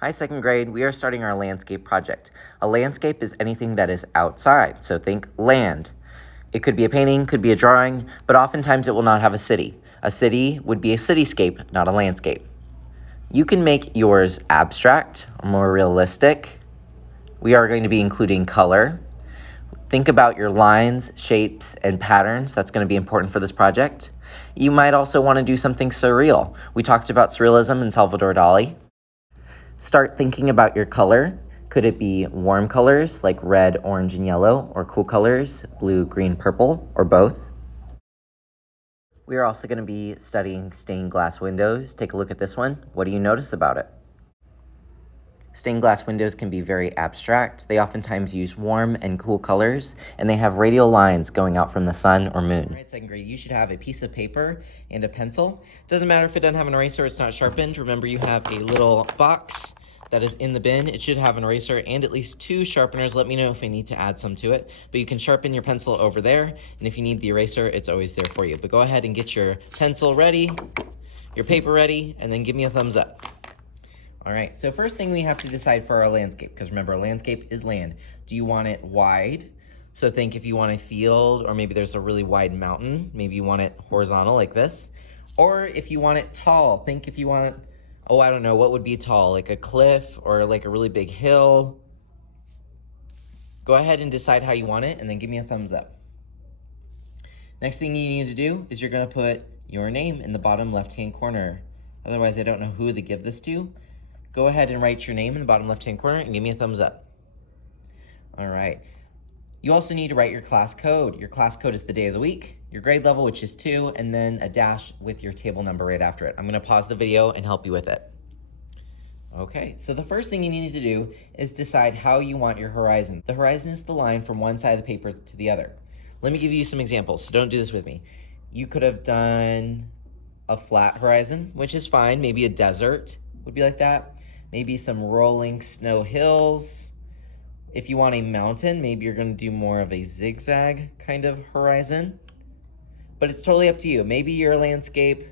Hi, second grade. We are starting our landscape project. A landscape is anything that is outside, so think land. It could be a painting, could be a drawing, but oftentimes it will not have a city. A city would be a cityscape, not a landscape. You can make yours abstract or more realistic. We are going to be including color. Think about your lines, shapes, and patterns. That's going to be important for this project. You might also want to do something surreal. We talked about surrealism in Salvador Dali. Start thinking about your color. Could it be warm colors like red, orange, and yellow, or cool colors, blue, green, purple, or both? We are also going to be studying stained glass windows. Take a look at this one. What do you notice about it? Stained glass windows can be very abstract. They oftentimes use warm and cool colors, and they have radial lines going out from the sun or moon. All right, second grade, you should have a piece of paper and a pencil. Doesn't matter if it doesn't have an eraser, it's not sharpened. Remember, you have a little box that is in the bin. It should have an eraser and at least 2 sharpeners. Let me know if I need to add some to it. But you can sharpen your pencil over there, and if you need the eraser, it's always there for you. But go ahead and get your pencil ready, your paper ready, and then give me a thumbs up. All right, so first thing we have to decide for our landscape, because remember, a landscape is land. Do you want it wide? So think if you want a field, or maybe there's a really wide mountain, maybe you want it horizontal like this. Or if you want it tall, think if you want, oh, I don't know, what would be tall? Like a cliff or like a really big hill. Go ahead and decide how you want it, and then give me a thumbs up. Next thing you need to do is you're gonna put your name in the bottom left-hand corner. Otherwise, I don't know who to give this to. Go ahead and write your name in the bottom left-hand corner and give me a thumbs up. All right. You also need to write your class code. Your class code is the day of the week, your grade level, which is 2, and then a dash with your table number right after it. I'm gonna pause the video and help you with it. Okay, so the first thing you need to do is decide how you want your horizon. The horizon is the line from one side of the paper to the other. Let me give you some examples, so don't do this with me. You could have done a flat horizon, which is fine. Maybe a desert would be like that. Maybe some rolling snow hills. If you want a mountain, maybe you're gonna do more of a zigzag kind of horizon. But it's totally up to you. Maybe your landscape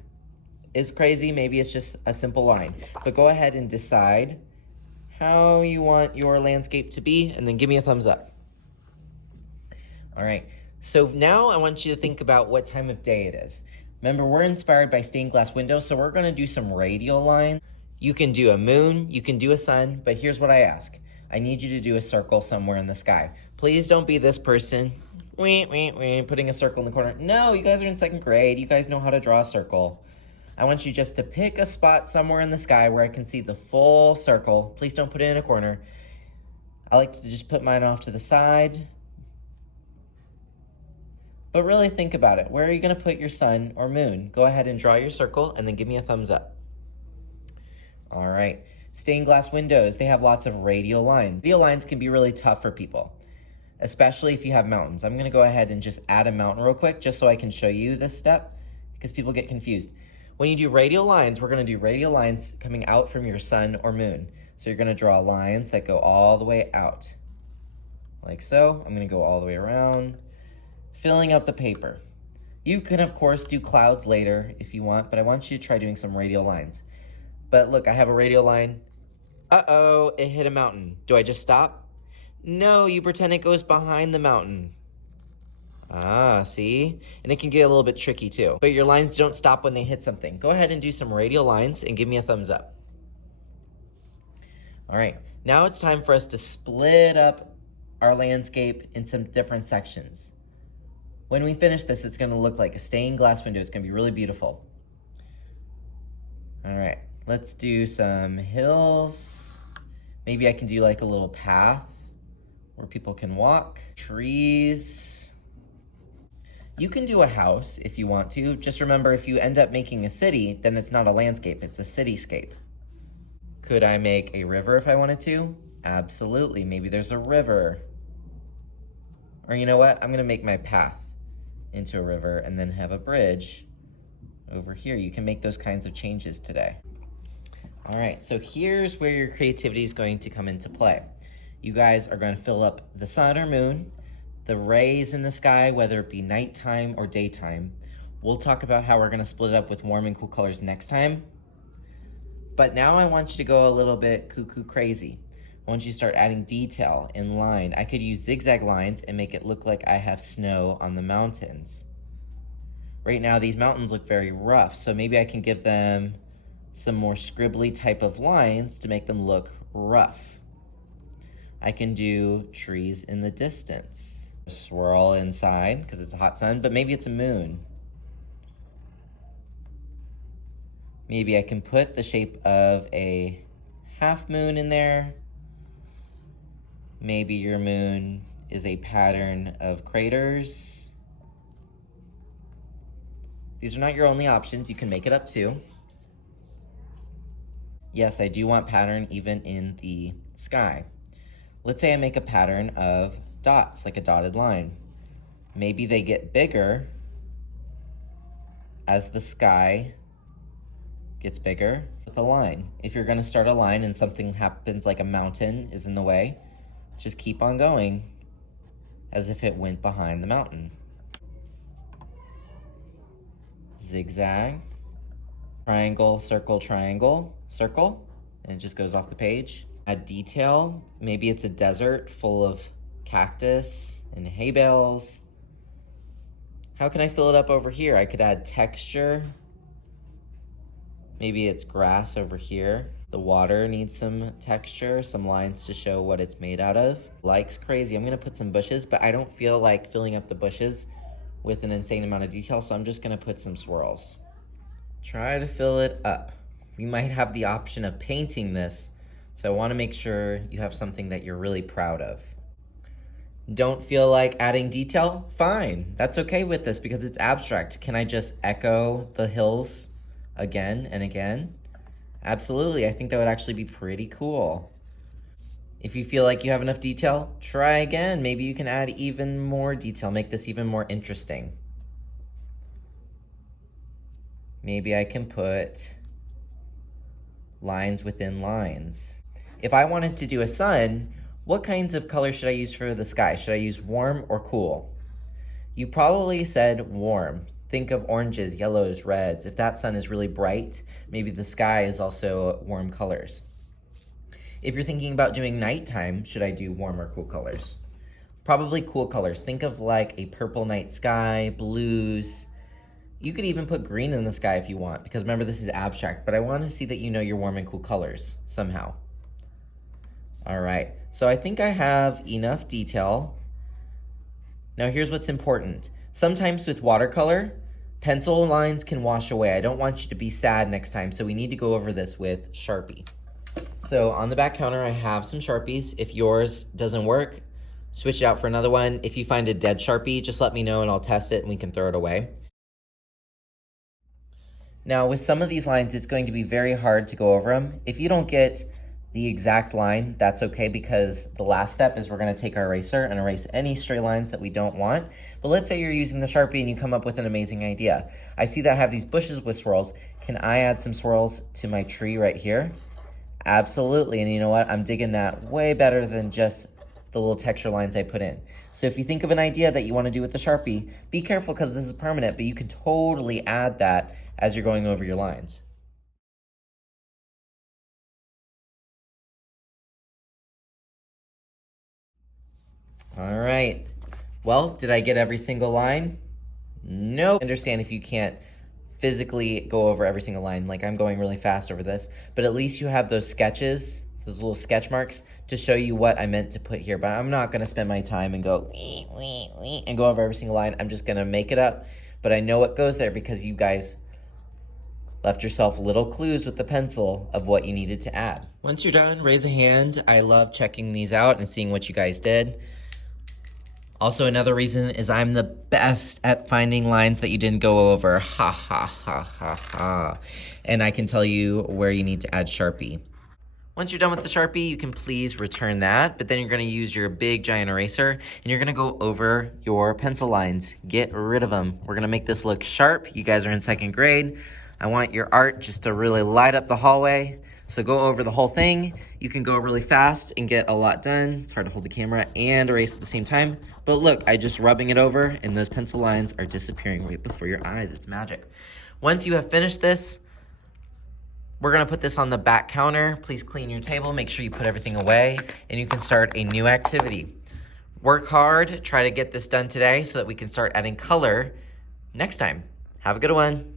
is crazy, maybe it's just a simple line. But go ahead and decide how you want your landscape to be, and then give me a thumbs up. All right, so now I want you to think about what time of day it is. Remember, we're inspired by stained glass windows, so we're gonna do some radial lines. You can do a moon, you can do a sun, but here's what I ask. I need you to do a circle somewhere in the sky. Please don't be this person, putting a circle in the corner. No, you guys are in second grade. You guys know how to draw a circle. I want you just to pick a spot somewhere in the sky where I can see the full circle. Please don't put it in a corner. I like to just put mine off to the side. But really think about it. Where are you gonna put your sun or moon? Go ahead and draw your circle and then give me a thumbs up. All right, stained glass windows, they have lots of radial lines. Radial lines can be really tough for people, especially if you have mountains. I'm gonna go ahead and just add a mountain real quick, just so I can show you this step, because people get confused. When you do radial lines, we're gonna do radial lines coming out from your sun or moon. So you're gonna draw lines that go all the way out, like so. I'm gonna go all the way around, filling up the paper. You can, of course, do clouds later if you want, but I want you to try doing some radial lines. But look, I have a radial line. Uh-oh, it hit a mountain. Do I just stop? No, you pretend it goes behind the mountain. Ah, see? And it can get a little bit tricky too. But your lines don't stop when they hit something. Go ahead and do some radial lines and give me a thumbs up. All right, now it's time for us to split up our landscape in some different sections. When we finish this, it's gonna look like a stained glass window. It's gonna be really beautiful. All right. Let's do some hills. Maybe I can do like a little path where people can walk. Trees. You can do a house if you want to. Just remember, if you end up making a city, then it's not a landscape, it's a cityscape. Could I make a river if I wanted to? Absolutely, maybe there's a river. Or you know what? I'm gonna make my path into a river and then have a bridge over here. You can make those kinds of changes today. All right, so here's where your creativity is going to come into play. You guys are going to fill up the sun or moon, the rays in the sky, whether it be nighttime or daytime. We'll talk about how we're going to split it up with warm and cool colors next time. But now I want you to go a little bit cuckoo crazy. I want you to start adding detail in line. I could use zigzag lines and make it look like I have snow on the mountains. Right now, these mountains look very rough, so maybe I can give them some more scribbly type of lines to make them look rough. I can do trees in the distance. Swirl inside because it's a hot sun, but maybe it's a moon. Maybe I can put the shape of a half moon in there. Maybe your moon is a pattern of craters. These are not your only options. You can make it up too. Yes, I do want pattern even in the sky. Let's say I make a pattern of dots, like a dotted line. Maybe they get bigger as the sky gets bigger with a line. If you're gonna start a line and something happens like a mountain is in the way, just keep on going as if it went behind the mountain. Zigzag, triangle, circle, circle, and it just goes off the page. Add detail, maybe it's a desert full of cactus and hay bales. How can I fill it up over here? I could add texture. Maybe it's grass over here. The water needs some texture, some lines to show what it's made out of. Like's crazy. I'm gonna put some bushes, but I don't feel like filling up the bushes with an insane amount of detail, so I'm just gonna put some swirls. Try to fill it up. You might have the option of painting this, so I wanna make sure you have something that you're really proud of. Don't feel like adding detail? Fine, that's okay with this because it's abstract. Can I just echo the hills again and again? Absolutely, I think that would actually be pretty cool. If you feel like you have enough detail, try again. Maybe you can add even more detail, make this even more interesting. Maybe I can put lines within lines. If I wanted to do a sun, what kinds of colors should I use for the sky? Should I use warm or cool? You probably said warm. Think of oranges, yellows, reds. If that sun is really bright, maybe the sky is also warm colors. If you're thinking about doing nighttime, should I do warm or cool colors? Probably cool colors. Think of like a purple night sky, blues. You could even put green in the sky if you want, because remember this is abstract, but I want to see that you know your warm and cool colors somehow. All right, so I think I have enough detail. Now here's what's important. Sometimes with watercolor, pencil lines can wash away. I don't want you to be sad next time, so we need to go over this with Sharpie. So on the back counter, I have some Sharpies. If yours doesn't work, switch it out for another one. If you find a dead Sharpie, just let me know and I'll test it and we can throw it away. Now with some of these lines, it's going to be very hard to go over them. If you don't get the exact line, that's okay, because the last step is we're gonna take our eraser and erase any stray lines that we don't want. But let's say you're using the Sharpie and you come up with an amazing idea. I see that I have these bushes with swirls. Can I add some swirls to my tree right here? Absolutely, and you know what? I'm digging that way better than just the little texture lines I put in. So if you think of an idea that you wanna do with the Sharpie, be careful because this is permanent, but you can totally add that as you're going over your lines. All right, well, did I get every single line? No. Understand if you can't physically go over every single line, like I'm going really fast over this, but at least you have those sketches, those little sketch marks to show you what I meant to put here. But I'm not gonna spend my time and go and go over every single line. I'm just gonna make it up, but I know what goes there because you guys left yourself little clues with the pencil of what you needed to add. Once you're done, raise a hand. I love checking these out and seeing what you guys did. Also, another reason is I'm the best at finding lines that you didn't go over. Ha, ha, ha, ha, ha. And I can tell you where you need to add Sharpie. Once you're done with the Sharpie, you can please return that, but then you're gonna use your big giant eraser and you're gonna go over your pencil lines. Get rid of them. We're gonna make this look sharp. You guys are in 2nd grade. I want your art just to really light up the hallway. So go over the whole thing. You can go really fast and get a lot done. It's hard to hold the camera and erase at the same time. But look, I just rubbing it over and those pencil lines are disappearing right before your eyes. It's magic. Once you have finished this, We're gonna put this on the back counter. Please clean your table, make sure you put everything away, and you can start a new activity. Work hard, try to get this done today so that we can start adding color next time. Have a good one.